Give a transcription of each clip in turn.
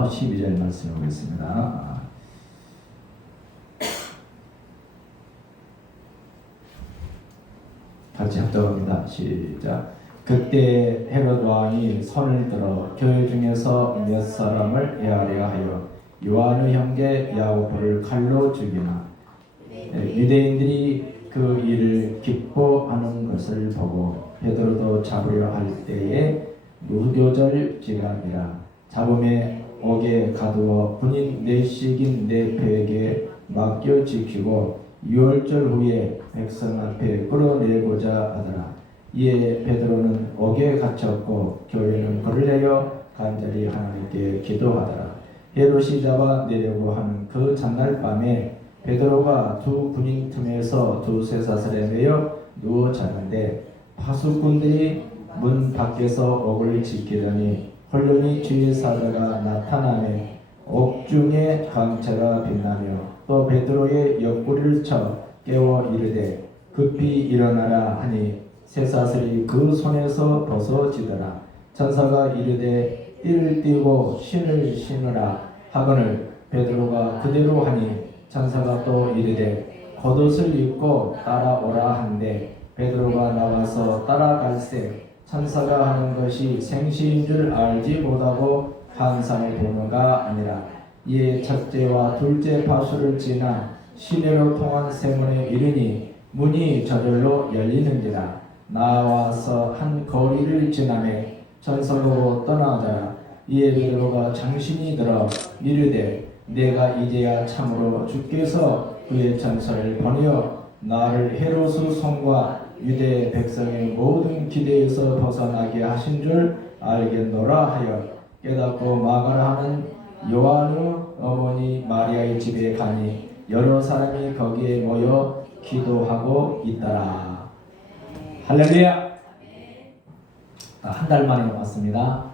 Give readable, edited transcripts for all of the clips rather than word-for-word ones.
1절부터 12절 말씀을 보겠습니다. 같이 합독합니다. 시작. 그때 헤롯 왕이 손을 들어 교회 중에서 몇 사람을 헤아려 하여 요한의 형제 야고보를 칼로 죽이나 유대인들이 그 일을 기뻐하는 것을 보고 베드로도 잡으려 할 때에 무교절 지각이라 잡음에 옥에 가두어 군인 넷씩인 네 배에게 맡겨 지키고 6월절 후에 백성 앞에 끌어내고자 하더라. 이에 베드로는 옥에 갇혔고 교회는 그를 내어 간절히 하나님께 기도하더라. 헤롯이 잡아내려고 하는 그 전날 밤에 베드로가 두 군인 틈에서 두세 사슬에 매여 누워 잤는데 파수꾼들이 문 밖에서 옥을 지키더니 홀로니 주의 사자가 나타나매 옥중에 광채가 빛나며 또 베드로의 옆구리를 쳐 깨워 이르되 급히 일어나라 하니 쇠사슬이 그 손에서 벗어지더라. 천사가 이르되 띠를 띠고 신을 신으라 하거늘 베드로가 그대로 하니 천사가 또 이르되 겉옷을 입고 따라오라 한데 베드로가 나와서 따라갈새 천사가 하는 것이 생시인 줄 알지 못하고 환상을 보는가 아니라 이에 첫째와 둘째 파수를 지나 시내로 통한 세문에 이르니 문이 저절로 열리는지라. 나와서 한 거리를 지나매 전설로 떠나가라. 이에 베드로가 정신이 들어 이르되 내가 이제야 참으로 주께서 그의 전설을 번이어 나를 헤롯의 손과 유대 백성의 모든 기대에서 벗어나게 하신 줄 알겠노라 하여 깨닫고 마가라 하는 요한의 어머니 마리아의 집에 가니 여러 사람이 거기에 모여 기도하고 있더라. 할렐루야. 한 달 만에 왔습니다.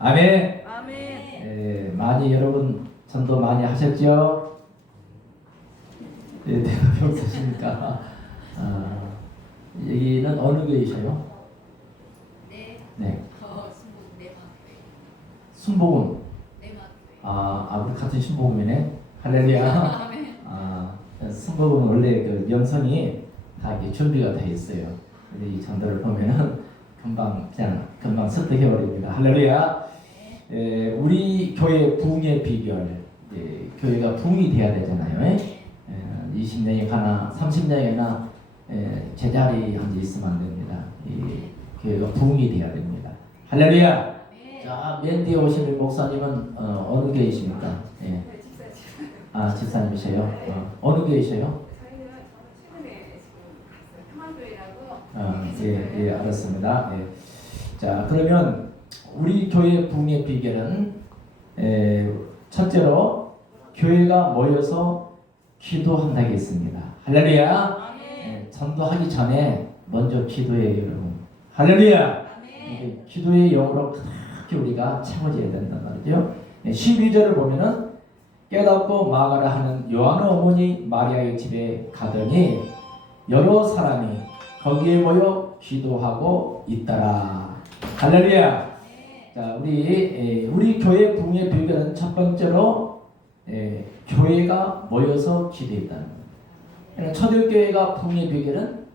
아멘. 아멘. 많이 여러분 전도 많이 하셨죠? 네, 내가 병사십니까? 여기는 어느 교회이셔요? 네. 순복음. 우리 같은 순복음이네. 할렐루야. 순복음은 원래 그 명성이 다 이렇게 준비가 되어 있어요. 이 전도를 보면은 금방 습득해 버립니다. 할렐루야. 우리 교회 부흥의 비결, 교회가 부흥이 돼야 되잖아요. 20년이 가나 30년이나 제자리 앉아 있으면 안 됩니다. 이 교회가 부흥이 돼야 됩니다. 할렐루야. 자, 맨 뒤에 오시는 목사님은 어느 교회이십니까? 집사님이세요? 어느 교회이세요? 알았습니다. 자, 그러면 우리 교회 부흥의 비결은 첫째로 교회가 모여서 기도한다겠습니다. 할렐루야. 전도하기 전에 먼저 기도해요, 여러분. 할렐루야. 기도의 영으로 그렇게 우리가 채워져야 된단 말이죠. 12절을 보면은 깨닫고 마가라 하는 요한의 어머니 마리아의 집에 가더니 여러 사람이 거기에 모여 기도하고 있더라. 할렐루야. 자, 우리 교회 부흥의 비결은 첫 번째로 교회가 모여서 기도했다는 거예요. 초대교회가 부흥의 비결은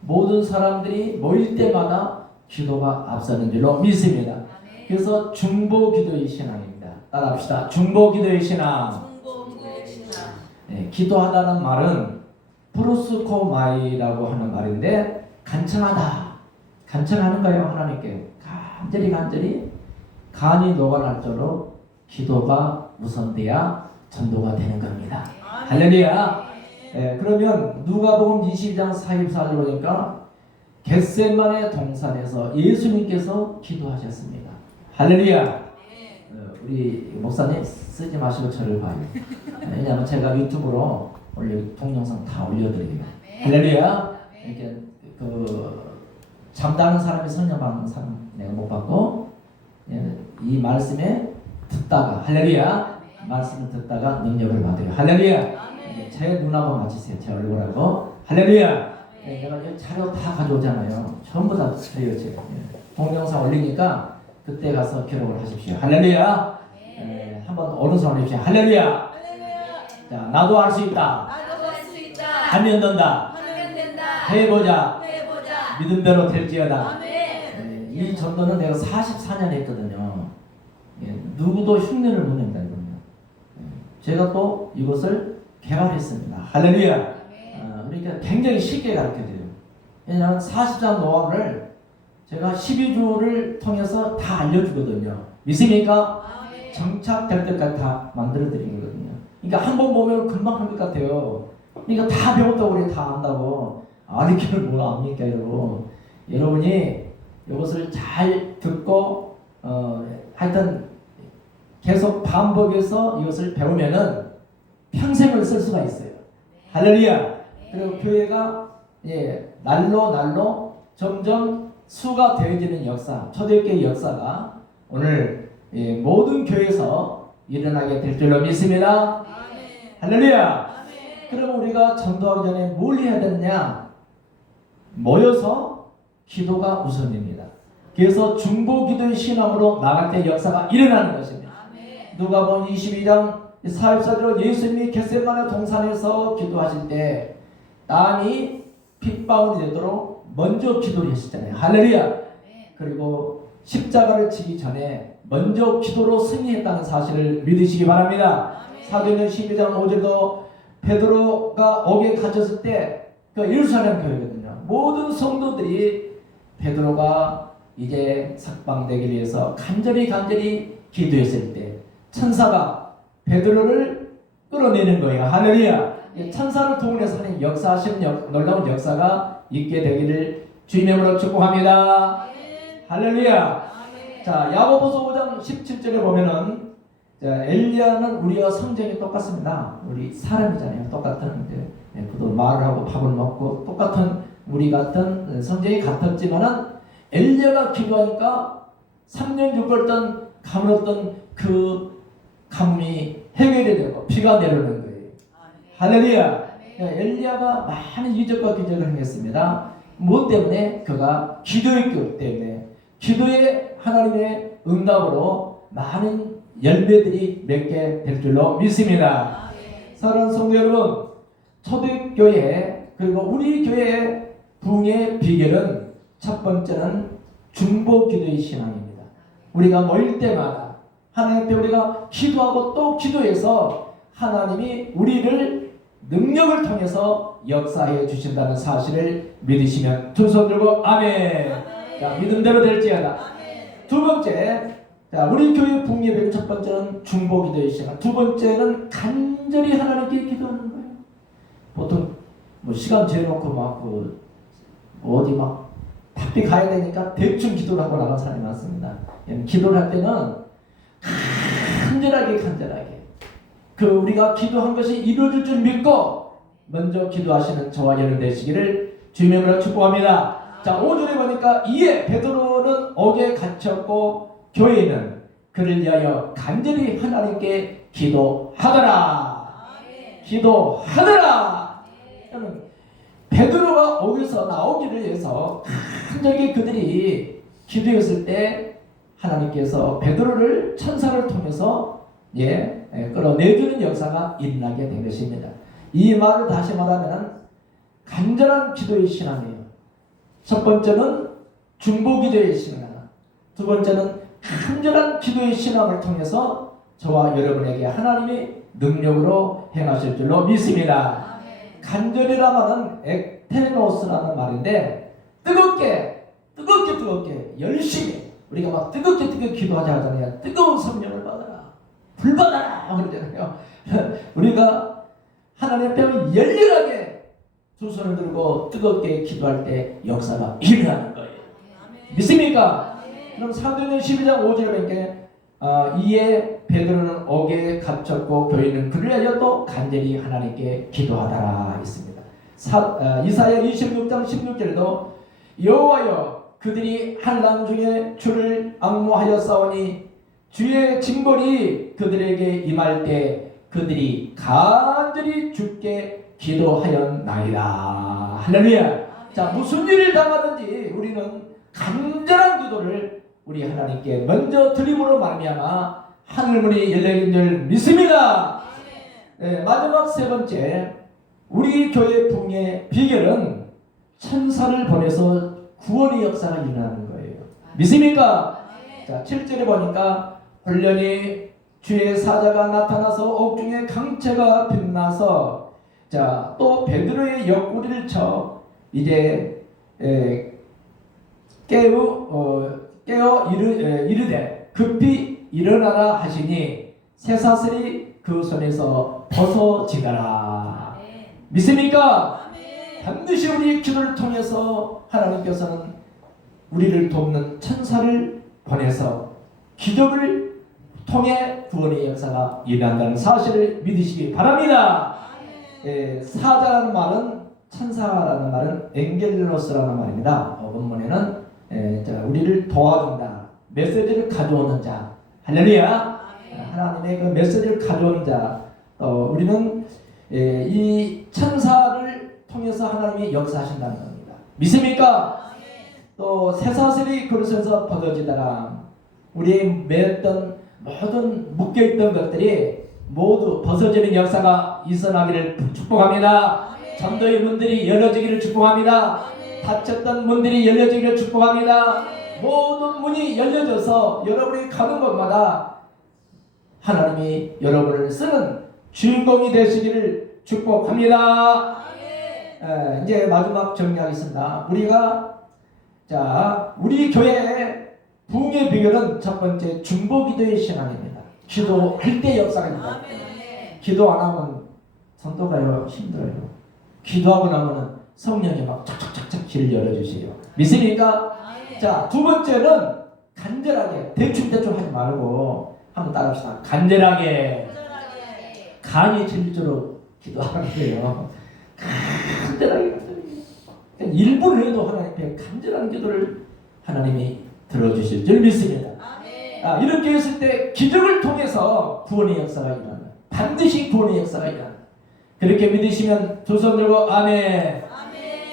모든 사람들이 모일 때마다 기도가 앞서는 줄로 믿습니다. 그래서 중보기도의 신앙입니다. 따라합시다. 중보기도의 신앙. 기도하다는 말은 브루스코마이라고 하는 말인데 간청하는 거예요. 하나님께 간절히 간이 녹아날 정도로 기도가 우선돼야 전도가 되는 겁니다. 할렐루야. 그러면 누가복음 22장 44절 보니까 겟세마네 동산에서 예수님께서 기도하셨습니다. 할렐루야. 우리 목사님 쓰지 마시고 저를 봐요. 왜냐하면 제가 유튜브로 동영상 다 올려드려요. 할렐루야. 이렇게 잠자는 사람이 성령 받는 사람 내가 못 받고 이 말씀에 듣다가 할렐루야. 말씀을 듣다가 능력을 받아요. 할렐루야. 제 눈하고 맞추세요. 제 얼굴하고. 할렐루야. 내가 자료 다 가져오잖아요. 전부 다 드려요. 제가 동영상 올리니까 그때 가서 기록을 하십시오. 할렐루야. 한번 오른손 올리십시오. 할렐루야. 할렐루야. 자, 나도 할 수 있다. 나도 할 수 있다. 하면 된다. 하면 된다. 해보자. 해보자. 믿음대로 될지어다. 아멘. 이 전도는 내가 44년 했거든요. 누구도 흉내를 못 낸다 이거는요. 제가 또 이것을 개발했습니다. 할렐루야. 그러니까 굉장히 쉽게 가르쳐줘요. 왜냐하면 40장 노하우를 제가 12주를 통해서 다 알려주거든요. 믿습니까? 아멘. 정착될 때까지 다 만들어드린 거거든요. 그러니까 한 번 보면 금방 할 것 같아요. 그러니까 다 배웠다고 우리 다 안다고 아리키를 뭐라 압니까 여러분. 여러분이 이것을 잘 듣고 하여튼 계속 반복해서 이것을 배우면은 평생을 쓸 수가 있어요. 할렐루야. 그리고 교회가 날로 점점 수가 되어지는 역사, 초대교회 역사가 오늘 모든 교회에서 일어나게 될 줄로 믿습니다. 아멘. 할렐루야. 아멘. 그러면 우리가 전도하기 전에 뭘 해야 되느냐? 모여서 기도가 우선입니다. 그래서 중보기도의 신앙으로 나갈 때 역사가 일어나는 것입니다. 아멘. 누가복음 22장 44절로 예수님이 겟세마네 동산에서 기도하실 때 땀이 핏방울이 되도록 먼저 기도를 하셨잖아요. 할렐루야. 그리고 십자가를 지기 전에 먼저 기도로 승리했다는 사실을 믿으시기 바랍니다. 사도행전 12장 5절도 베드로가 옥에 갇혔을 때 그 예루살렘 교회거든요. 모든 성도들이 베드로가 이제 석방되기 위해서 간절히 기도했을 때 천사가 베드로를 끌어내는 거예요. 할렐루야. 천사를 동원해서 하는 역사하시는 놀라운 역사가 있게 되기를 주님으로 축복합니다. 할렐루야. 자, 야고보서 5장 17절에 보면은 엘리야는 우리와 성정이 똑같습니다. 우리 사람이잖아요. 똑같은 그도 말을 하고 밥을 먹고 똑같은 우리 같은 성정이 같았지만은 엘리야가 기도하니까 3년 6개월 동안 가물었던 그 가뭄이 해결이 되고 비가 내려오는 거예요. 할렐루야. 엘리야가 많은 이적과 기적을 행했습니다. 무엇 때문에? 그가 기도했기 때문에. 기도의 하나님의 응답으로 많은 열매들이 맺게 될 줄로 믿습니다. 사랑하는 성도 여러분, 초대교회 그리고 우리 교회의 부흥의 비결은 첫 번째는 중보기도의 신앙입니다. 우리가 모일 때마다 하나님 앞에 우리가 기도하고 또 기도해서 하나님이 우리를 능력을 통해서 역사해 주신다는 사실을 믿으시면 두 손 들고 아멘. 자, 믿음대로 될지어다. 두 번째, 자, 우리 교회 부흥의 비결 첫 번째는 중보기도의 신앙, 두 번째는 간절히 하나님께 기도하는 거예요. 보통 시간 재놓고 어디 바삐 가야 되니까 대충 기도를 하고 나간 사람이 많습니다. 기도를 할 때는 간절하게 우리가 기도한 것이 이루어질 줄 믿고 먼저 기도하시는 저와 여러분 되시기를 주님의 이름으로 축복합니다. 자, 5절에 보니까 이에 베드로는 옥에 갇혔고 교회는 그를 위하여 간절히 하나님께 기도하더라. 기도하더라. 베드로가 옥에서 나오기를 위해서 간절히 그들이 기도했을 때 하나님께서 베드로를 천사를 통해서 끌어내주는 역사가 일어나게 된 것입니다. 이 말을 다시 말하면 간절한 기도의 신앙이에요. 첫 번째는 중보기도의 신앙, 두 번째는 간절한 기도의 신앙을 통해서 저와 여러분에게 하나님이 능력으로 행하실 줄로 믿습니다. 간절이라는 ektenos라는 말인데 뜨겁게 열심히 우리가 뜨겁게 기도하자 하잖아요. 뜨거운 성령을 받아라, 불 받아라 그러잖아요. 우리가 하나님 앞에 열렬하게 두 손을 들고 뜨겁게 기도할 때 역사가 일어나는 거예요. 믿습니까? 그럼 사도행전 12장 5절에 보니까 이에 베드로는 옥에 갇혔고 교회는 그를 위하여 또 간절히 하나님께 기도하더라 있습니다. 이사야 26장 16절에도 여호와여 그들이 환난 중에 주를 앙모하여 싸우니 주의 징벌이 그들에게 임할 때 그들이 간절히 주께 기도하였나이다. 할렐루야. 자, 무슨 일을 당하든지 우리는 간절한 기도를 우리 하나님께 먼저 드림으로 말미암아 하늘문이 열리는 줄 믿습니다. 마지막 세 번째, 우리 교회 부흥의 비결은 천사를 보내서 구원의 역사가 일어나는 거예요. 믿습니까? 자, 7절에 보니까 훈련이 주의 사자가 나타나서 옥중에 강체가 빛나서 자, 또 베드로의 옆구리를 쳐 이제 깨어 이르되 급히 일어나라 하시니 쇠사슬이 그 손에서 벗어지더라. 믿습니까? 반드시 우리의 기도를 통해서 하나님께서는 우리를 돕는 천사를 보내서 기적을 통해 구원의 역사가 일어난다는 사실을 믿으시기 바랍니다. 사자라는 말은, 천사라는 말은 엔겔로스라는 말입니다. 원문에는 우리를 도와준다, 메시지를 가져오는 자, 할렐루야. 하나님의 그 메시지를 가져오는 자, 우리는 이 천사를 통해서 하나님이 역사하신다는 겁니다. 믿습니까? 또 쇠사슬이 그릇에서 벗어지다가 우리의 매었던 모든 묶여있던 것들이 모두 벗어지는 역사가 일어나기를 축복합니다. 전도의 문들이 열려지기를 축복합니다. 닫혔던 문들이 열려지기를 축복합니다. 모든 문이 열려져서 여러분이 가는 곳마다 하나님이 여러분을 쓰는 주인공이 되시기를 축복합니다. 이제 마지막 정리하겠습니다. 우리 교회의 부흥의 비결은 첫 번째 중보기도의 신앙입니다. 기도할 때 역사가 있다. 기도 안 하면 성도가요 힘들어요. 기도하고 나면은 성령이 막 착착착착 길을 열어주세요. 믿습니까? 자, 두 번째는 간절하게 대충대충 하지 말고 한번 따라합시다. 간절하게 간이 질주로 기도하는 거예요. 간절하게 1분 해도 하나님 앞에 간절한 기도를 하나님이 들어주실 줄 믿습니다. 이렇게 했을 때 기적을 통해서 구원의 역사가 일어나요. 반드시 구원의 역사가 일어나요. 그렇게 믿으시면 두 손 들고 아멘.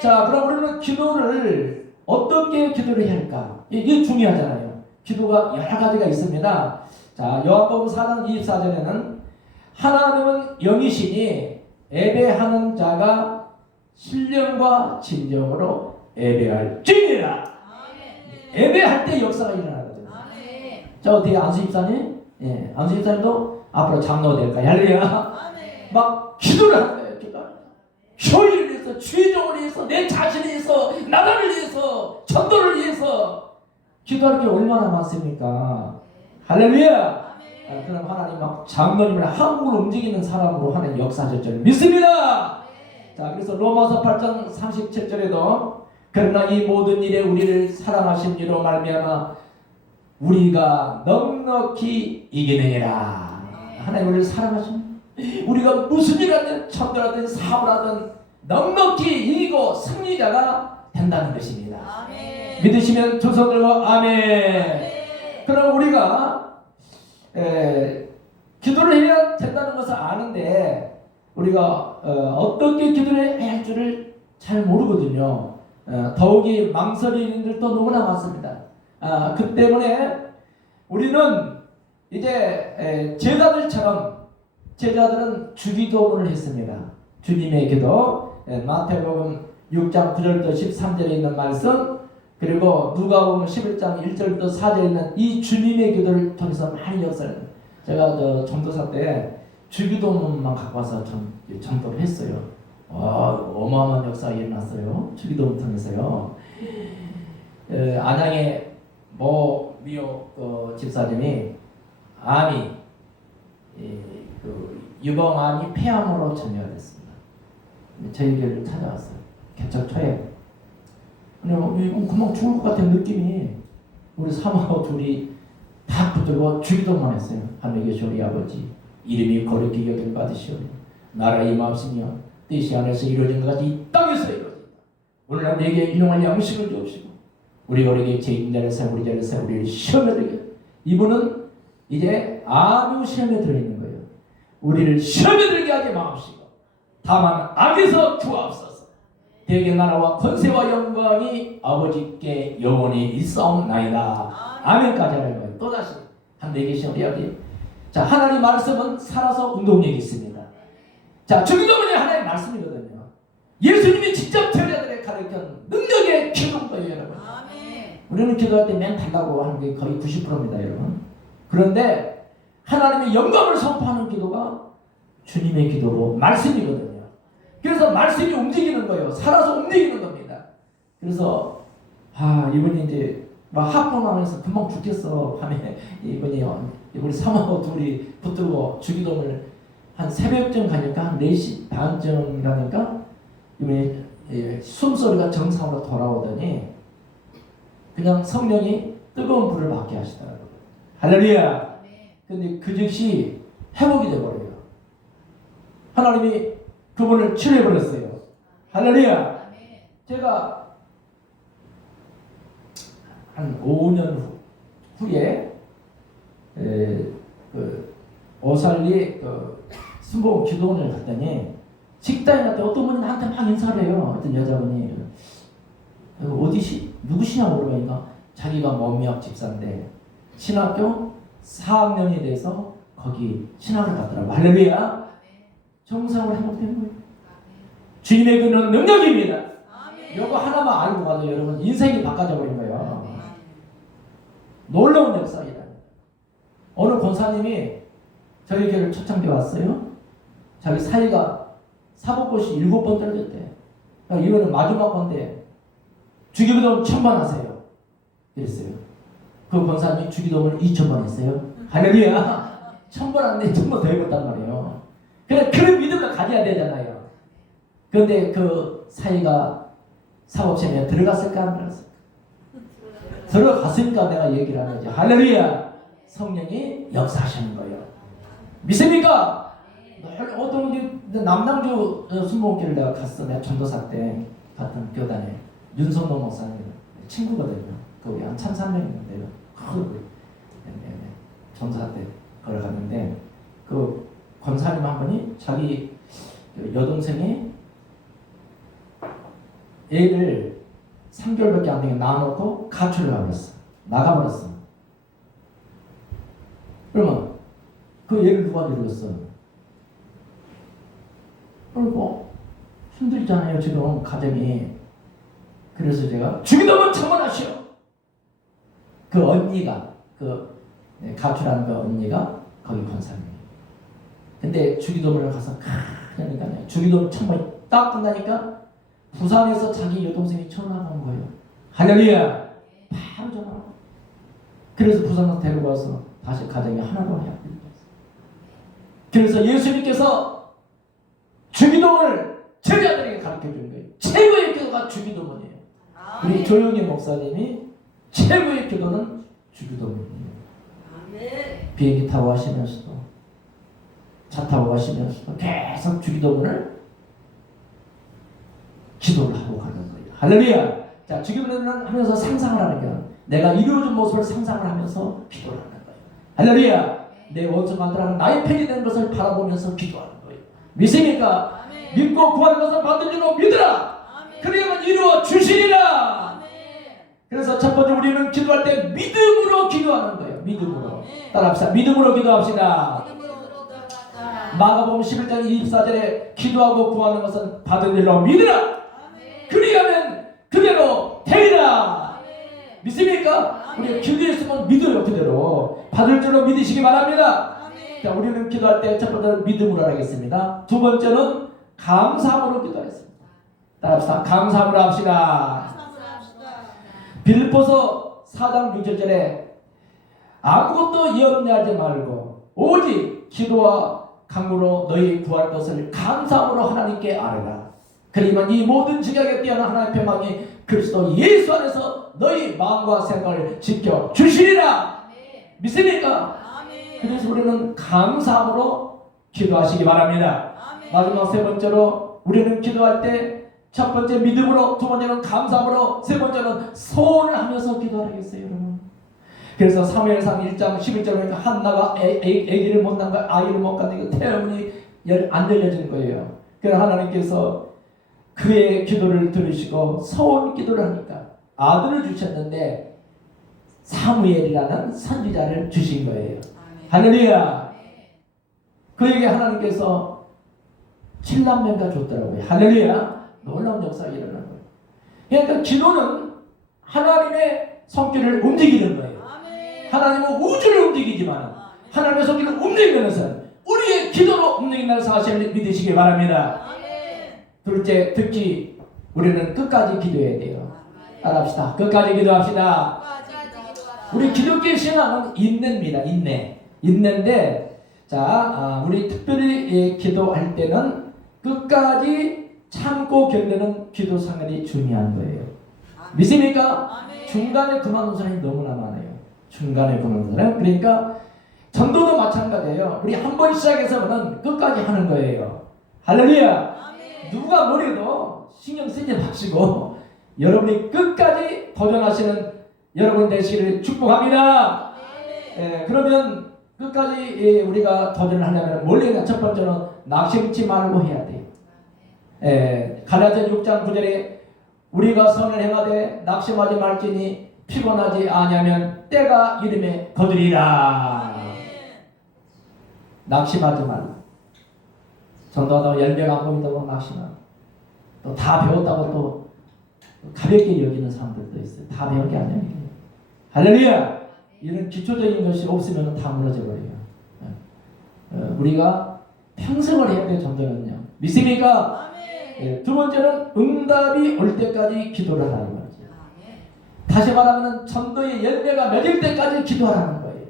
자, 그럼 우리는 기도를 어떻게 기도를 해야 할까? 이게 중요하잖아요. 기도가 여러 가지가 있습니다. 자, 요한복음 4장 24절에는 하나님은 영이시니 예배하는 자가 신령과 진정으로 예배할지니라. 예배할 때 역사가 일어나거든요. 자, 어떻게 안수 집사님? 안수 집사님도 앞으로 장로가 될까요? 할렐루야. 막 기도를 하는 거예요. 교회를 위해서, 주의 종을 위해서, 내 자신을 위해서, 나라를 위해서, 전도를 위해서 기도할 게 얼마나 많습니까? 할렐루야. 그럼 하나님 막 장로님을 한국을 움직이는 사람으로 하는 역사하실 줄 믿습니다. 자, 그래서 로마서 8장 37절에도 그러나 이 모든 일에 우리를 사랑하신 이로 말미암아 우리가 넉넉히 이기느니라. 하나님 우리를 사랑하신, 우리가 무슨 일을 하든 전도하든 사업을 하든 넉넉히 이기고 승리자가 된다는 것입니다. 아멘. 믿으시면 두 손 들고 아멘. 그럼 우리가 기도를 해야 된다는 것을 아는데 우리가 어떻게 기도를 해야 할 줄을 잘 모르거든요. 더욱이 망설이는 일도 너무나 많습니다. 그 때문에 우리는 이제 제자들은 주기도문을 했습니다. 주님의 기도, 마태복음 6장 9절부터 13절에 있는 말씀, 그리고 누가복음 11장 1절부터 4절에 있는 이 주님의 기도를 통해서 많이 역사를, 제가 전도사 때 주기도문만 갖고 와서 전도를 했어요. 어마어마한 역사가 일어났어요. 주기도문 통해서요. 안양의 미호 집사님이 암이 유방암이 폐암으로 전이가 됐습니다. 저희 교회를 찾아왔어요. 개척 초에. 금방 죽을 것 같은 느낌이, 우리 사모하고 둘이 다 붙들고 주기도만 했어요. 하늘에 계신 우리 아버지, 이름이 거룩히 여김 받으시오니 나라 임하옵시며 뜻이 하늘에서 이루어진 것 같이 이 땅에서 이루어진다. 오늘날 내게 일용할 양식을 주옵시고 우리에게 죄인 자를 세워 우리 자를 세워 우리를 시험에 들게. 이분은 이제 아무 시험에 들어있는 거예요. 우리를 시험에 들게 하지 마옵시고 다만 악에서 구하옵소서. 대개 나라와 권세와 영광이 아버지께 영원히 있사옵나이다. 아멘까지 하는 거예요. 또다시 하늘에 계신 우리 아버지, 자, 하나님 말씀은 살아서 운동력이 있습니다. 자, 주기도문이 하나님의 말씀이거든요. 예수님이 직접 제자들에게 가르친 능력의 기도인 거예요, 여러분. 아멘. 우리는 기도할 때 맨 달라고 하는 게 거의 90%입니다, 여러분. 그런데 하나님의 영광을 선포하는 기도가 주님의 기도로 말씀이거든요. 그래서 말씀이 움직이는 거예요. 살아서 움직이는 겁니다. 그래서 이분이 이제 막 하품하면서 금방 죽겠어 하면 이분이 우리 사모하고 둘이 붙들고 주기도문을 한 새벽쯤 가니까 한 4시 반쯤 가니까 이분이 숨소리가 정상으로 돌아오더니 그냥 성령이 뜨거운 불을 받게 하시더라고요. 할렐루야. 근데 그 즉시 회복이 되어버려요. 하나님이 그분을 치료해버렸어요. 할렐루야. 제가 한 5년 후에 오살리 순복 기도원을 갔더니 식당에 갔더니 어떤 분이 나한테 막 인사를 해요. 어떤 여자분이 누구시냐고 물어보니까 자기가 몸미학 집사인데 신학교 4학년이 돼서 거기 신학을 갔더라고. 할렐루야. 정상으로 회복된 거예요. 주님의 그는 능력입니다. 이거 하나만 알고 가도 여러분 인생이 바꿔져 버린 거예요. 놀라운 역사이다. 어느 권사님이 저희 교회를 초창기에 왔어요. 자기 사이가 사법고시 7번 떨어졌대. 그러니까 이거는 마지막 건데 주기도문 1000번 하세요. 그랬어요. 그 권사님이 주기도문을 2000번 했어요. 할렐루야. 1000번 하는데 1000번 더 해봤단 말이에요. 그런 믿음을 가져야 되잖아요. 그런데 그 사이가 사법시험에 들어갔을까 안 들어갔을까? 들어갔으니까 내가 얘기를 하는 거지. 할렐루야. 성령이 역사하시는 거예요. 믿습니까? 어떤 남당주 순복음교회를 내가 갔어. 내가 전도사 때 갔던 교단에 윤성동 목사님 친구거든요. 거기 한 1300명 있는데요. 전도사 때 걸어갔는데 그 권사님 한 분이 자기 여동생이 애를 3개월밖에 안 되게 낳아놓고 가출을 가버렸어. 나가버렸어. 그러면 그 애를 누가 기르겠어? 그리고 힘들잖아요 지금 가정이. 그래서 제가 주기도문 청원하시오. 그 언니가 가출한 그 언니가 거기 권사님이에요. 근데 주기도문을 가서 그러니까요. 주기도문 청원이 딱 끝나니까 부산에서 자기 여동생이 전화가 온 거예요. 할렐루야. 바로 전화. 그래서 부산으로 데려가서 다시 가정이 하나로 해야 됩니다. 그래서 예수님께서 주기도문을 제자들에게 가르쳐 준 거예요. 최고의 기도가 주기도문이에요. 우리 조용희 목사님이 최고의 기도는 주기도문이에요. 비행기 타고 가시면서도 차 타고 가시면서도 계속 주기도문을 기도를 하고 가는 거예요. 할렐루야. 자, 주기도문을 하면서 상상을 하는 거예요. 내가 이루어진 모습을 상상을 하면서 기도를 하는 거예요. 할렐루야. 내 원수만들하는 나의 편이 되는 것을 바라보면서 기도하는 거예요. 믿습니까? 아멘. 믿고 구하는 것을 받은 줄로 믿으라. 그래야만 이루어 주시리라. 아멘. 그래서 첫 번째 우리는 기도할 때 믿음으로 기도하는 거예요. 믿음으로. 따라합시다. 믿음으로 기도합시다. 마가복음 11장 24절에 기도하고 구하는 것은 받은 줄로 믿으라. 그리하면 그대로 되리라. 믿습니까? 우리가 기도했으면 믿어요. 그대로 받을 줄로 믿으시기 바랍니다. 자, 우리는 기도할 때 첫 번째는 믿음으로 하겠습니다. 두 번째는 감사함으로 기도하겠습니다. 따라합시다. 감사함으로 합시다. 빌립보서 4장 6절에 아무것도 염려하지 말고 오직 기도와 간구로 너희 구할 것을 감사함으로 하나님께 아뢰라. 그리면 이 모든 지각에 뛰어난 하나님의 평강이 그리스도 예수 안에서 너희 마음과 생각을 지켜 주시리라. 믿습니까? 그래서 우리는 감사함으로 기도하시기 바랍니다. 마지막 세 번째로 우리는 기도할 때 첫 번째 믿음으로, 두 번째는 감사함으로, 세 번째는 소원을 하면서 기도하겠어요, 여러분. 그래서 사무엘상 1장 11절에 보니까 한나가 아기를 못 낳은 거, 아이를 못 갖는 거 태음이 안 열려진 거예요. 그래서 하나님께서 그의 기도를 들으시고 소원 기도를 하니까 아들을 주셨는데 사무엘이라는 선지자를 주신 거예요. 할렐루야. 그에게 하나님께서 7남매가 줬더라고요. 할렐루야. 놀라운 역사가 일어난 거예요. 그러니까 기도는 하나님의 손길을 움직이는 거예요. 하나님은 우주를 움직이지만 하나님의 손길을 움직이는 것은 우리의 기도로 움직인다는 사실을 믿으시기 바랍니다. 둘째, 특히 우리는 끝까지 기도해야 돼요. 따라합시다. 끝까지 기도합시다. 우리 기독교 신앙은 인내입니다. 인내인데, 자, 우리 특별히 기도할 때는 끝까지 참고 견디는 기도 생활이 중요한 거예요. 믿습니까? 중간에 그만둔 사람이 너무나 많아요. 중간에 그만둔 사람. 그러니까 전도도 마찬가지예요. 우리 한 번 시작해서는 끝까지 하는 거예요. 할렐루야. 누가 뭐래도 신경 쓰지 마시고 여러분이 끝까지 도전하시는 여러분 되시기를 축복합니다. 그러면 끝까지 우리가 도전을 하려면 뭘 해야? 첫 번째는 낙심치 말고 해야 돼요. 갈라디아 6장 9절에 우리가 선을 행하되 낙심하지 말지니 피곤하지 아니하면 때가 이름에 거두리라. 낙심하지 말라. 전도하다가 열매가 안 보인다고 낙심하고 또 다 배웠다고 또 가볍게 여기는 사람들도 있어요. 다 배운 게 아니에요. 할렐루야. 이런 기초적인 것이 없으면 다 무너져 버려요. 우리가 평생을 해야 될 전도는요. 믿습니까? 두 번째는 응답이 올 때까지 기도를 하라는 거죠. 다시 말하면 전도의 열매가 맺을 때까지 기도하라는 거예요.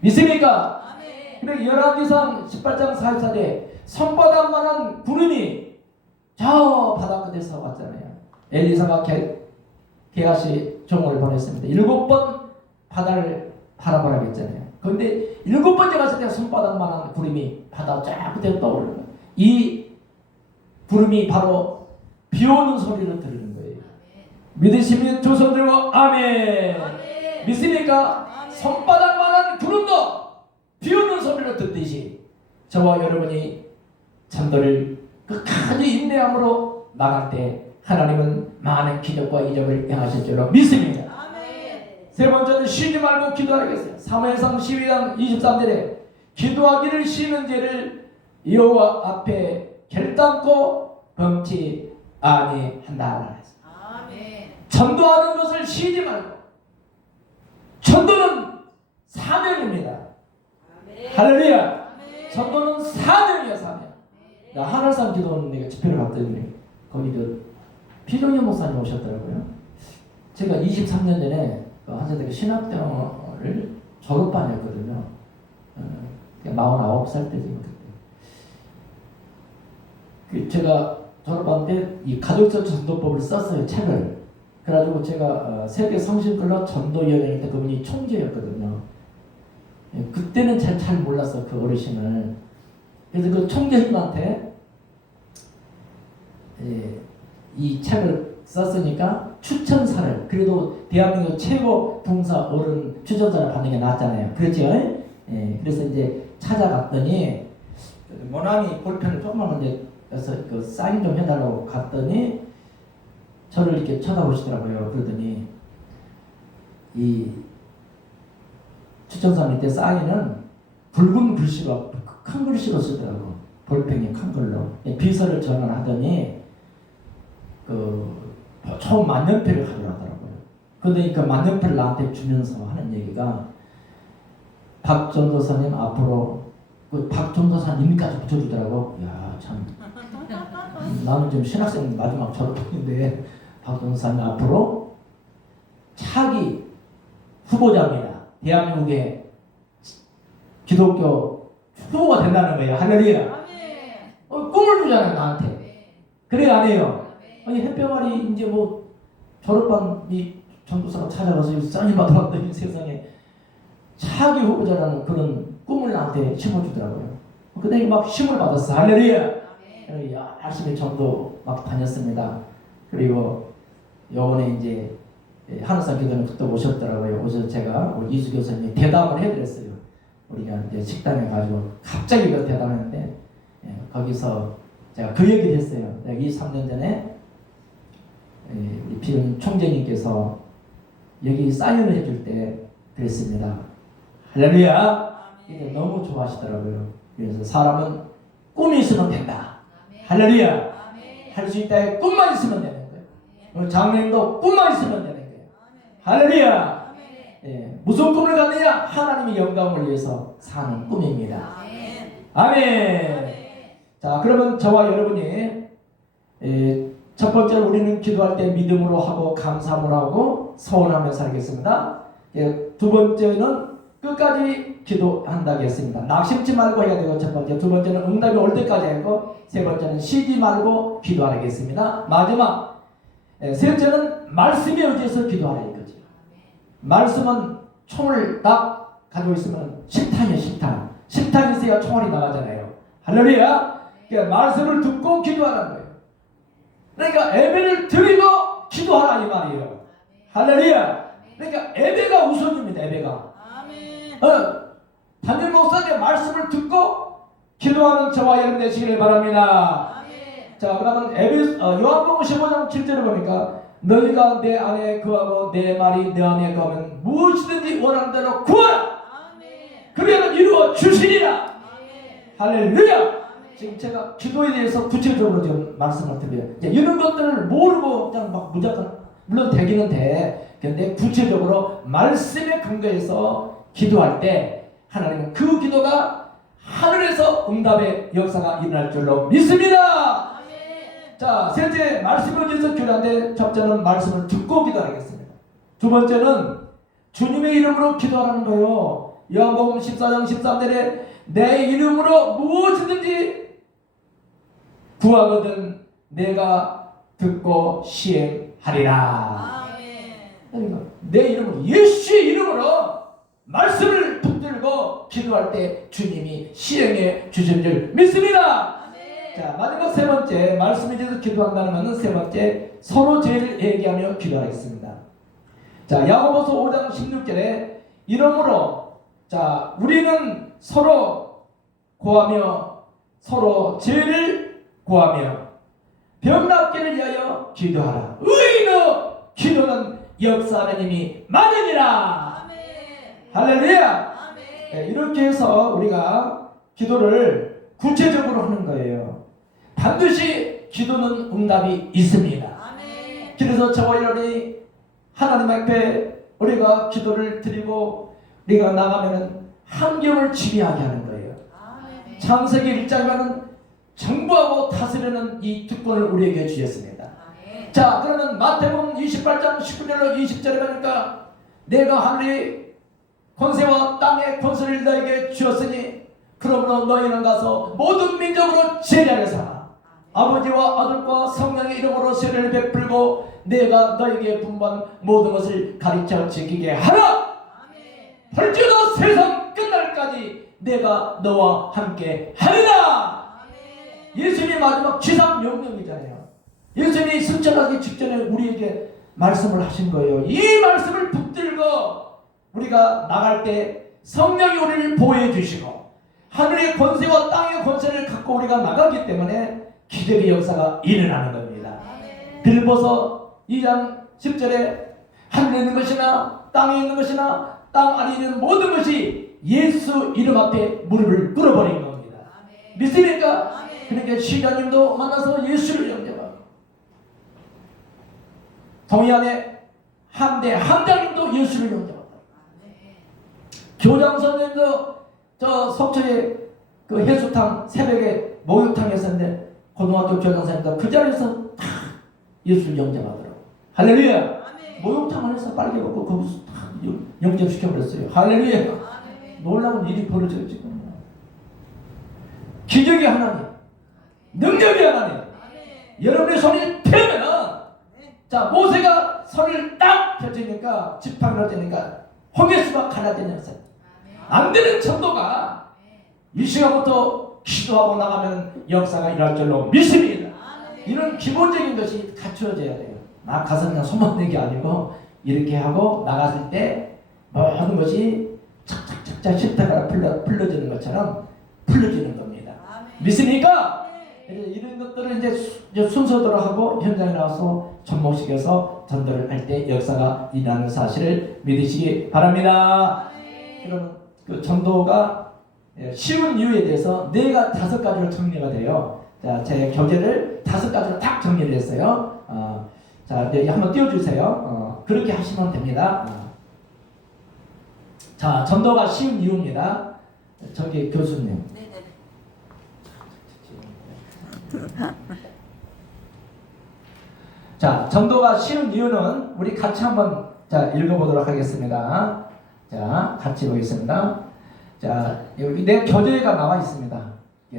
믿습니까? 그리고 열왕기상 18장 44절 손바닥만한 구름이 저 바다 끝에서 왔잖아요. 엘리사가 게하시 종을 보냈습니다. 7번 바다를 바라보라고 했잖아요. 그런데 7번째 갔을 때 손바닥만한 구름이 바다 쫙 끝에 떠오르는 거예요. 이 구름이 바로 비 오는 소리를 들으는 거예요. 믿으시면 두 손 들고 아멘. 믿습니까? 손바닥만한 구름도 비 오는 소리를 듣듯이 저와 여러분이 전도를 끝까지 인내함으로 나갈 때 하나님은 많은 기적과 이적을 행하실 줄로 믿습니다. 세 번째는 쉬지 말고 기도하겠어요. 사무엘상 12장 23절에 기도하기를 쉬는 죄를 여호와 앞에 결단코 범치 아니한다. 전도하는 것을 쉬지 말고. 전도는 사명입니다. 할렐루야. 전도는 사명이야, 사명. 나 하늘산 기도는 내가 집회를 갔더니 거기 피종현 목사님 오셨더라고요. 제가 23년 전에 한세대교 신학대학을 졸업반이었거든요. 49살 때지 그때. 제가 졸업반 때 이 가족적 전도법을 썼어요, 책을. 그래가지고 제가 세계 성신클럽 전도위원회 때 그분이 총재였거든요. 그때는 잘 몰랐어, 그 어르신을. 그래서 그 총재님한테 이 책을 썼으니까 추천사를, 그래도 대한민국 최고 봉사 어른 추천사를 받는 게 낫잖아요. 그렇죠? 그래서 이제 찾아갔더니 모나미 볼펜을 조그만 데서 그 사인 좀 해달라고 갔더니 저를 이렇게 쳐다보시더라고요. 그러더니 이 추천사 밑에 사인은 붉은 글씨로 큰 글씨로 쓰더라고. 볼펜이 큰 걸로 비서를 전환하더니 처음 만년필을 가져가더라고요. 그런데 그 만년필을 나한테 주면서 하는 얘기가 박 전도사님 앞으로 박 전도사님까지 붙여주더라고. 야, 참 나는 지금 신학생 마지막 졸업인데 박 전도사님 앞으로 차기 후보자입니다. 대한민국의 기독교 후보가 된다는 거예요. 할렐루야. 꿈을 주잖아요, 나한테. 그래 안 해요? 아니 햇병아리 이제 뭐 졸업반 이 전도사가 찾아가서 사인 받아봤더니 세상에 차기 후보자라는 그런 꿈을 나한테 심어주더라고요. 근데 막 힘을 받았어. 할렐루야. 열심히 전도 막 다녔습니다. 그리고 요번에 이제 하늘산 교도는 그때 오셨더라고요. 오셔서 제가 우리 이수 교수님이 대담을 해드렸어요. 우리가 이제 식당에 가지고 갑자기 그 대담했는데 거기서 제가 그 얘기를 했어요. 내가 23년 전에 우리 비전 총재님께서 여기 사인을 해줄 때 그랬습니다. 할렐루야. 이제 너무 좋아하시더라고요. 그래서 사람은 꿈이 있으면 된다. 할렐루야. 할 수 있다에 꿈만 있으면 되는 거예요. 장래도 꿈만 있으면 되는 거예요. 할렐루야. 예, 무슨 꿈을 갖느냐? 하나님의 영광을 위해서 사는 꿈입니다. 아멘. 자, 그러면 저와 여러분이 첫 번째로 우리는 기도할 때 믿음으로 하고 감사함으로 하고 서원하며 살겠습니다. 두 번째는 끝까지 기도한다고 했습니다. 낙심치 말고 해야 되고 첫 번째, 두 번째는 응답이 올 때까지 하고 세 번째는 쉬지 말고 기도하겠습니다. 마지막 셋째는 말씀에 의지해서 기도하라 이거죠. 말씀은 총을 딱 가지고 있으면 실탄이에요. 실탄이 있어야 총알이 나가잖아요. 할렐루야. 그러니까 말씀을 듣고 기도하라는 거예요. 그러니까 예배를 드리고 기도하라 이 말이에요. 할렐루야. 그러니까 예배가 우선입니다. 예배가. 담임 목사님의 말씀을 듣고 기도하는 저와 여러분 되시기를 바랍니다. 자, 그러면 요한복음 15장 7절을 보니까 너희가 내 안에 거하고 내 말이 내 안에 거하면 무엇이든지 원하는 대로 구하라. 그러면 이루어 주시리라. 할렐루야. 지금 제가 기도에 대해서 구체적으로 지금 말씀을 드려요. 이런 것들을 모르고 그냥 막 무조건 물론 되기는 돼. 근데 구체적으로 말씀에 근거해서 기도할 때 하나님은 그 기도가 하늘에서 응답의 역사가 일어날 줄로 믿습니다. 자, 셋째 말씀을 위해서 기도하는데 첫째는 말씀을 듣고 기도하겠습니다. 두 번째는 주님의 이름으로 기도하는 거예요. 요한복음 14장 13절에 내 이름으로 무엇이든지 구하거든 내가 듣고 시행하리라. 그러니까 내 이름으로 예수의 이름으로 말씀을 붙들고 기도할 때 주님이 시행해 주실 줄 믿습니다. 자, 마지막 세 번째 말씀에 대해서 기도한다는 것은 세 번째 서로 죄를 얘기하며 기도하겠습니다. 자, 야고보서 5장 16절에 이러므로 자 우리는 서로 고하며 서로 죄를 고하며 병 낫기를 위하여 기도하라. 의인의 기도는 역사하는 힘이 많으니라. 할렐루야. 네, 이렇게 해서 우리가 기도를 구체적으로 하는 거예요. 반드시 기도는 응답이 있습니다. 그래서 저와 여러분이 하나님 앞에 우리가 기도를 드리고 우리가 나가면은 환경을 지배하게 하는 거예요. 창세기 1장에는 정부하고 다스리는 이 특권을 우리에게 주셨습니다. 자, 그러면 마태복음 28장 19절로 20절에 보니까 내가 하늘의 권세와 땅의 권세를 너에게 주었으니 그러므로 너희는 가서 모든 민족으로 제자를 삼아 아버지와 아들과 성령의 이름으로 세례를 베풀고 내가 너에게 분부한 모든 것을 가르쳐 지키게 하라. 벌주도 세상 끝날까지 내가 너와 함께 하리라. 예수님이 마지막 지상 명령이잖아요. 예수님이 승천하기 직전에 우리에게 말씀을 하신 거예요. 이 말씀을 붙들고 우리가 나갈 때 성령이 우리를 보호해 주시고 하늘의 권세와 땅의 권세를 갖고 우리가 나가기 때문에 기적의 역사가 일어나는 겁니다. 빌보서 2장 10절에 하늘에 있는 것이나 땅에 있는 것이나 땅 안에 있는 모든 것이 예수 이름 앞에 무릎을 꿇어버린 겁니다. 믿습니까? 그러니까 시장님도 만나서 예수를 영접하고 동해안에 함대 함장님도 예수를 영접하고 교장 선생님도 저 속초에 그 해수탕 새벽에 목욕탕에서 했는데 고등학교 교장 선생님도 그 자리에서 다 예수를 영접하더라고. 할렐루야. 목욕탕 안에서 빨개 먹고 거기서 다 영접시켜버렸어요. 할렐루야. 놀라운 일이 벌어져요 지금. 기적이 하나님, 능력이 하나님. 여러분의 손이 펴면은 자 모세가 손을 딱 펴지니까 지팡이를 펴지니까 홍해수가 갈라지면서 안 되는 정도가 이 시간부터 기도하고 나가면 역사가 일어날 줄로 믿습니다. 이런 기본적인 것이 갖추어져야 돼요. 막 가서 그냥 소문 내기 아니고 이렇게 하고 나갔을 때 모든 것이 착착착착 실타가 풀려지는 것처럼 풀려지는 겁니다. 믿습니까? 이런 것들을 이제 순서대로 하고 현장에 나와서 접목시켜서 전도를 할 때 역사가 일어나는 사실을 믿으시기 바랍니다. 그럼 그 전도가 쉬운 이유에 대해서 네가 5가지로 정리가 돼요. 자, 제 교재를 5가지로 딱 정리를 했어요. 자, 네, 한번 띄워주세요. 그렇게 하시면 됩니다. 자, 전도가 쉬운 이유입니다. 저기 교수님. 네네네. 자, 전도가 쉬운 이유는 우리 같이 한번 읽어보도록 하겠습니다. 자, 같이 보겠습니다. 자, 여기 내 교재가 나와 있습니다.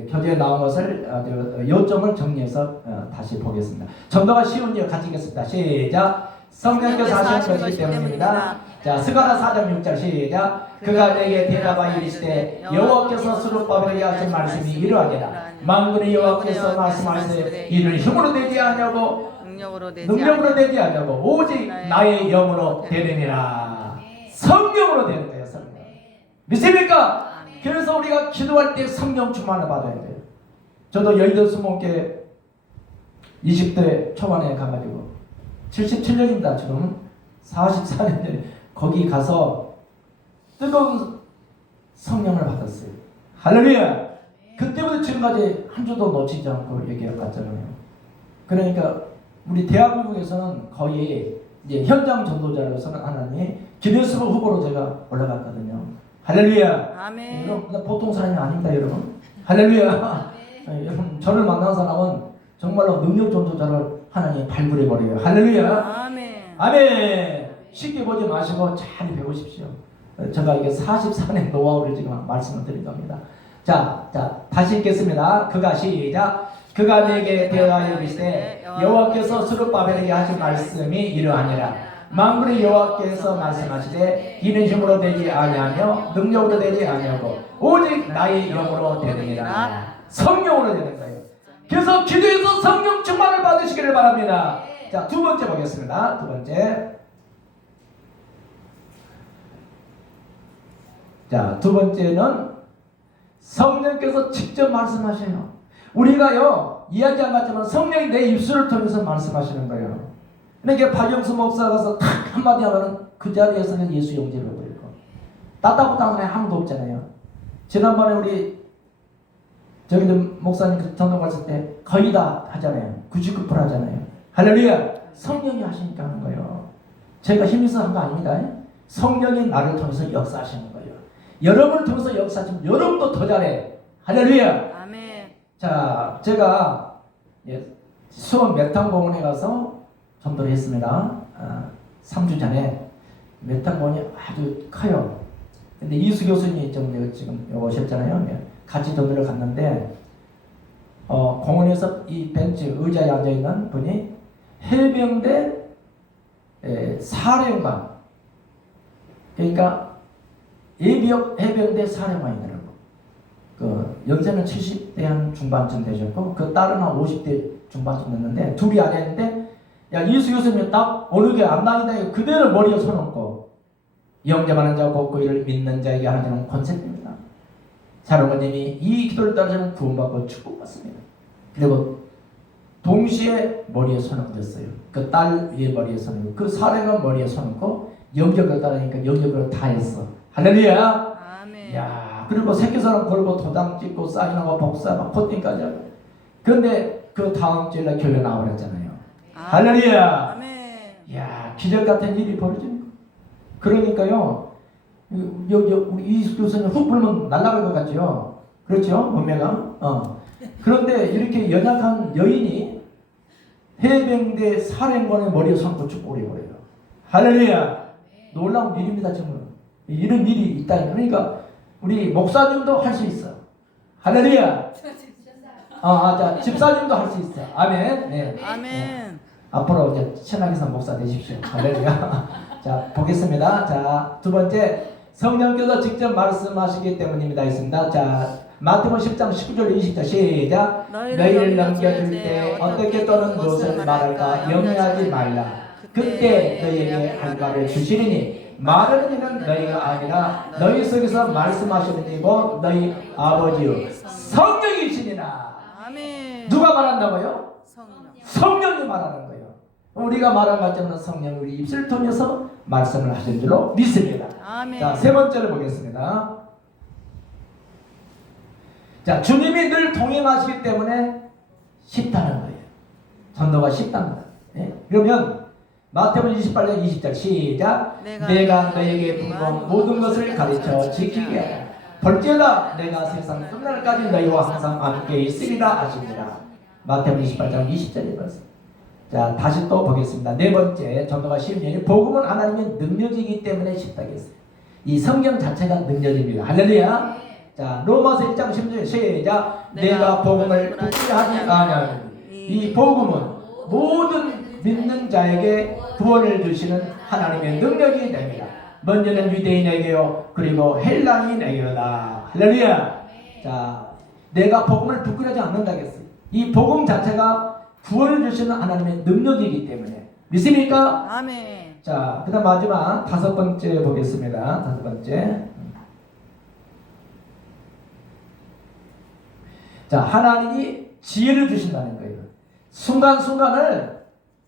교재에 나온 것을 요점을 정리해서 다시 보겠습니다. 전도가 쉬운 이유 같이 읽겠습니다. 시작. 성령께서 하시는 것이기 때문입니다. 자, 스가랴 4장 6절 시작. 그가 내게 대답하여 이르시되 여호와께서 스룹바벨에게 하신 말씀이 이러하니라. 만군의 여호와께서 말씀하시되 이를 힘으로 되지 아니하고 능력으로 되지 아니하고 오직 나의 영으로 되느니라. 성령으로 되는 거예요. 성령. 믿습니까? 그래서 우리가 기도할 때 성령 충만을 받아야 돼요. 저도 여의도 수목회 20대 초반에 가가지고 77년입니다. 지금 44년 전에 거기 가서 뜨거운 성령을 받았어요. 할렐루야. 그때부터 지금까지 한 주도 놓치지 않고 얘기해 왔잖아요. 그러니까 우리 대한민국에서는 거의 이제 현장 전도자로서는 하나님이 기대수목 후보로 제가 올라갔거든요. 할렐루야. 아멘. 여러분, 보통 사람이 아닙니다, 여러분. 할렐루야. 여러분, 저를 만난 사람은 정말로 능력 전도자를 하나님이 발굴해 버려요. 할렐루야. 아멘. 아멘. 쉽게 보지 마시고 잘 배우십시오. 제가 이게 44년 노하우를 지금 말씀을 드린 겁니다. 자, 다시 읽겠습니다. 그가 시작. 그가 내게 대하여 이르시되 여호와께서 스룹바벨에게 하신 말씀이 이러하니라. 만군의 여호와께서 말씀하시되 이는 힘으로 되지 아니하며 능력으로 되지 아니하고 오직 나의 영으로 되느니라. 성령으로 되는 거예요. 그래서 기도해서 성령 충만을 받으시기를 바랍니다. 자, 두 번째 보겠습니다. 두 번째. 자, 두 번째는 성령께서 직접 말씀하셔요. 우리가요, 이야기 안 같지만 성령이 내 입술을 통해서 말씀하시는 거예요. 그러니까 박영수 목사가 가서 탁 한마디 하면 그 자리에서는 예수 영접을 버리고 따따붙다는 사람이 아무도 없잖아요. 지난번에 우리 저기도 목사님 전도 갔을 때 거의 다 하잖아요. 99% 하잖아요. 할렐루야. 성령이 하시니까 하는 거예요. 제가 힘있어 한 거 아닙니다. 성령이 나를 통해서 역사하시는 거예요. 여러분을 통해서 역사하시면 여러분도 더 잘해. 할렐루야. 아멘. 자, 제가 수원 메탄공원에 가서 전도를 했습니다. 3주 전에 메탄공원이 아주 커요. 근데 이수 교수님이 지금 오셨잖아요. 같이 전도를 갔는데 공원에서 이 벤치 의자에 앉아 있는 분이 해병대 사령관, 그러니까 예비역 해병대 사령관이더라고. 그 연세는 70대 한 중반쯤 되셨고 그 딸은 한 50대 중반쯤 됐는데 둘이 앉았는데 야, 이수 교수님이 딱 어느 게 안 나이다 그대로 머리에 손 얹고 영접하는 자 곱고 이를 믿는 자에게 하나님은 콘셉트입니다. 사령관님이 이 기도를 따르시면 구원받고 축복받습니다. 그리고 동시에 머리에 손을 얹었어요. 그 딸의 머리에 손을 얹고 그 사령관 머리에 손을 얹고 영접을 따르니까 영접을 다 했어. 할렐루야. 아멘. 야, 그리고 새끼사람 걸고 도장 찍고 사인하고 복사하고 코팅까지 하고. 그런데 그 다음 주일날 교회 나와버렸잖아요. 할렐루야. 아멘. 야, 기적 같은 일이 벌어지는 거. 그러니까요. 우리 이 교수님 훅 불면 날아갈 것 같죠? 그렇죠? 몸매가. 그런데 이렇게 연약한 여인이 해병대 사령관의 머리에 손고 축복해버려요. 할렐루야. 놀라운 일입니다, 정말. 이런 일이 있다. 그러니까 우리 목사님도 할 수 있어. 할렐루야. 자, 집사님도 할 수 있어. 아멘. 네. 아멘. 앞으로 이제 신학에서 목사 되십시오. 할렐루야. 자, 보겠습니다. 자, 두 번째, 성령께서 직접 말씀하시기 때문입니다. 있습니다. 자, 마태복음 10장 19절 20절 시작. 너희를 넘겨줄 때 어떻게 또는 무엇을 말할까 염려하지 말라. 그때 너희에게 할 말을 주시리니 말하는 이는 너희가 아니라 너희 속에서 말씀하시는 이고 너희 아버지요 성령이시니라. 아멘. 누가 말한다고요? 성령. 성령이 말하는 거예요. 우리가 말한 것처럼 성령이 우리 입술을 통해서 말씀을 하신 줄로 믿습니다. 아멘. 자, 세 번째를 보겠습니다. 자, 주님이 늘 동행하시기 때문에 쉽다는 거예요. 전도가 쉽답니다. 예? 그러면 마태복음 28장 20절 시작. 내가 너에게 분부한 모든 것을 가르쳐 지키게 하라. 볼지어다 내가 세상 끝날까지 너희와 항상 함께 있으리라 하시니라. 마태복음 28장 20절에 벌써. 자, 다시 또 보겠습니다. 네 번째, 전도가 쉬운 일이 복음은 하나님의 능력이기 때문에 쉽다고 했어요. 이 성경 자체가 능력입니다. 할렐루야. 자, 로마서 1장 10절 시작. 내가 복음을 부끄러 하지 아니하노니 이 복음은 모든 믿는 자에게 구원을 주시는 하나님의 능력이 됩니다. 먼저는 유대인에게요, 그리고 헬라인에게로다. 할렐루야. 자, 내가 복음을 부끄러워하지 않는다겠어요. 이 복음 자체가 구원을 주시는 하나님의 능력이기 때문에 믿습니까? 아멘. 자, 그 다음 마지막 다섯 번째 보겠습니다. 다섯 번째. 자, 하나님이 지혜를 주신다는 거예요. 순간순간을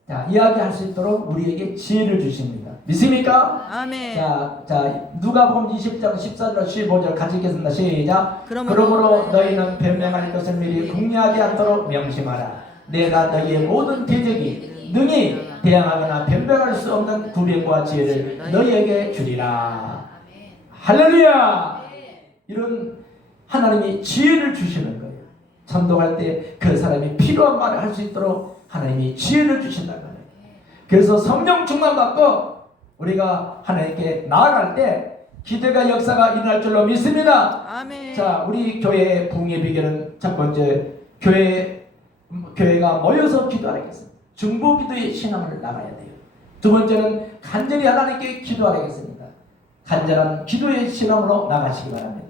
자, 이야기할 수 있도록 우리에게 지혜를 주십니다. 믿습니까? 아멘. 자, 누가복음 20장 14절 15절 같이 읽겠습니다. 시작. 그러므로 너희는 변명할 것을 미리 궁리하지 않도록 명심하라. 내가 너희의 모든 대적이 능히 대항하거나 변별할 수 없는 구변과 지혜를 너희에게 주리라. 할렐루야. 이런 하나님이 지혜를 주시는 거예요. 전도할 때 그 사람이 필요한 말을 할 수 있도록 하나님이 지혜를 주신다는 거예요. 그래서 성령 충만 받고 우리가 하나님께 나아갈 때 기대가 역사가 일어날 줄로 믿습니다. 아멘. 자, 우리 교회의 부흥의 비결은 첫 번째, 교회가 모여서 기도하겠습니다. 중보기도의 신앙을 나가야 돼요. 두 번째는 간절히 하나님께 기도하겠습니다. 간절한 기도의 신앙으로 나가시기 바랍니다.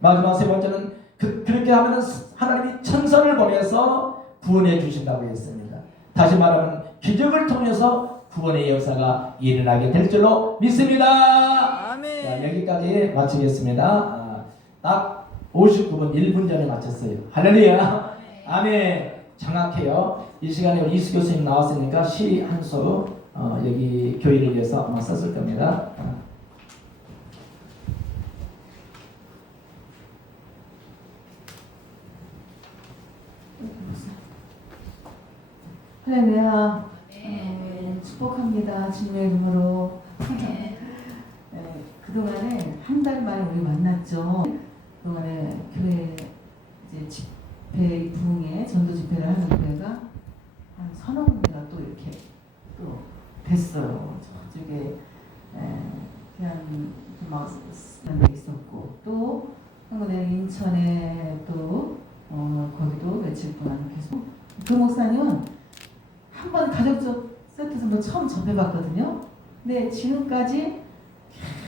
마지막 세 번째는 그렇게 하면 하나님이 천사를 보내서 구원해 주신다고 했습니다. 다시 말하면 기적을 통해서 구원의 역사가 일어나게 될 줄로 믿습니다. 아멘. 자, 여기까지 마치겠습니다. 딱 59분 1분 전에 마쳤어요. 할렐루야. 아멘. 정확해요. 이 시간에 우리 이수 교수님 나왔으니까 시 한 수 여기 교회를 위해서 아마 썼을 겁니다. 할렐루야. 축복합니다. 주님의 이름으로. 그동안에 한 달 만에 우리 만났죠. 그동안에 교회 이제 집회 부흥회 전도 집회를 하는 교회가 한 서너 군데가 또 이렇게 또 됐어요. 저쪽에 그냥 막 있었고 또 한 군데 인천에 또 거기도 며칠 동안 계속 그 목사님은 한 번 가족적 세트 선도 처음 접해봤거든요. 근데 지금까지